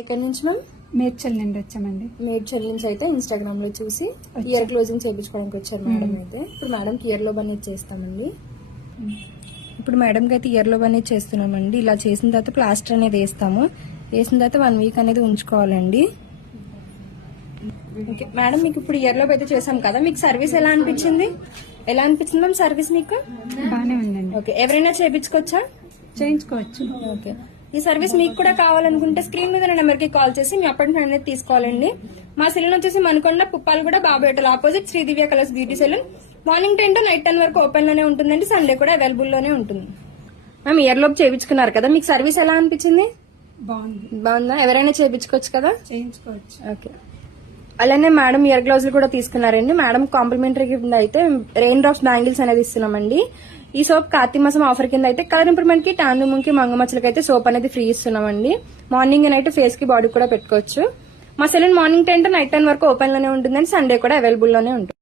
ఎక్కడి నుంచి మ్యామ్? మేడ్చల్ నుండి వచ్చామండి. మేడ్చల్ నుంచి అయితే ఇన్స్టాగ్రామ్ లో చూసి ఇయర్ క్లోజింగ్ చేయించుకోవడానికి వచ్చారు మేడం. అయితే ఇప్పుడు మేడం కి ఇయర్ లో అనేది చేస్తామండి. ఇప్పుడు మేడం కి అయితే ఇయర్ లో అనేది చేస్తున్నామండి. ఇలా చేసిన తర్వాత ప్లాస్టర్ అనేది వేస్తాము. వేసిన తర్వాత 1 వీక్ అనేది ఉంచుకోవాలండి. ఓకే మేడం, మీకు ఇప్పుడు ఇయర్ లో అయితే చేసాం కదా, మీకు సర్వీస్ ఎలా అనిపించింది మ్యామ్? సర్వీస్ మీకు బాగానే ఉందండి. ఓకే, ఎవరైనా చేయించుకోవచ్చా? చేయించుకోవచ్చు. ఓకే, ఈ సర్వీస్ మీకు కూడా కావాలనుకుంటే స్క్రీన్ మీద నెంబర్ కి కాల్ చేసి మీ అపాయింట్మెంట్ అనేది తీసుకోవాలండి. మా సెలూన్ వచ్చేసి మనకొండ పుప్పాలగూడ బాబేటల్ opposite Shri Divya colours beauty salon. Morning 10 to night 10 వరకు ఓపెన్ లోనే ఉంటుందండి. సండే కూడా అవైలబుల్ లోనే ఉంటుంది. మ్యామ్, ఇయర్ లోపు చేయించుకున్నారు కదా, మీకు సర్వీస్ ఎలా అనిపించింది? బాగుందా? ఎవరైనా చేయించుకోవచ్చు కదా? చేయించుకోవచ్చు. ఓకే, అలానే మేడం ఇయర్ గ్లౌజులు కూడా తీసుకున్నారండి. మేడం కాంప్లిమెంటరీ కింద అయితే రెయిన్ డ్రాప్స్ బ్యాంగిల్స్ అనేది ఇస్తున్నామండి. ఈ సోప్ కార్తీక మాసం ఆఫర్ కింద అయితే కలర్ ఇంప్రూవ్మెంట్ కి, టాన్ రిమూవ్ కి, మంగమచ్చలకి అయితే సోప్ అనేది ఫ్రీ ఇస్తున్నామండి. మార్నింగ్ నైట్ ఫేస్ కి బాడీ కూడా పెట్టుకోవచ్చు. మా సెలూన్ మార్నింగ్ 10 to నైట్ 10 వరకు ఓపెన్ లోనే ఉంటుందండి. సండే కూడా అవైలబుల్ లోనే ఉంటుంది.